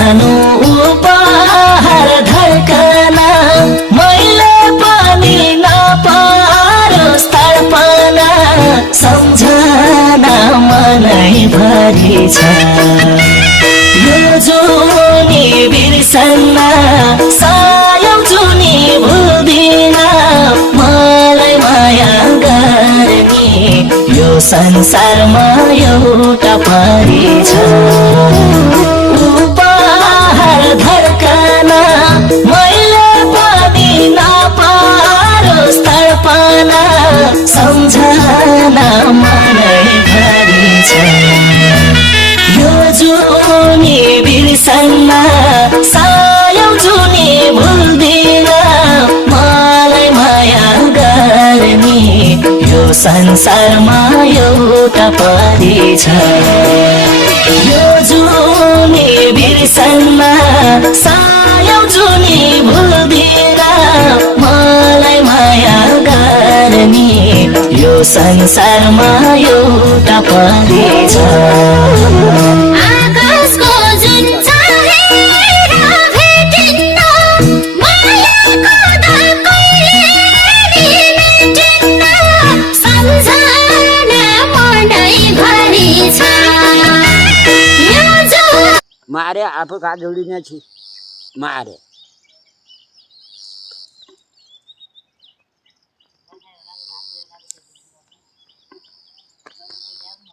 सानो उपहार धड्कना मैले पनि नपारोस् तडपना सम्झना मनैभरि छ यो जुनी बिर्सन्न सायौं जुनी भुल्दिन मलाई माया गर्ने यो संसारमा एउटा परी छ उपहार धड्कना मैले पनि नपारोस् तडपना सम्झना मनैभरि छ यो जुनी बिर्सन्न सायौं जुनी भुल्दिन मलाई माया गर्ने यो संसारमा एउटा परी छ यो जुनी बिर्सन्न सायौं जुनी भुल्दिन मलाई माया गर्ने यो संसारमा एउटा परी छ आकाशको जुन चाहेर भेटिन्न मायाको त कहिले मेटिन्न सम्झना मनैभरि छ यो मारे आफू काठ जोडिने छि मारे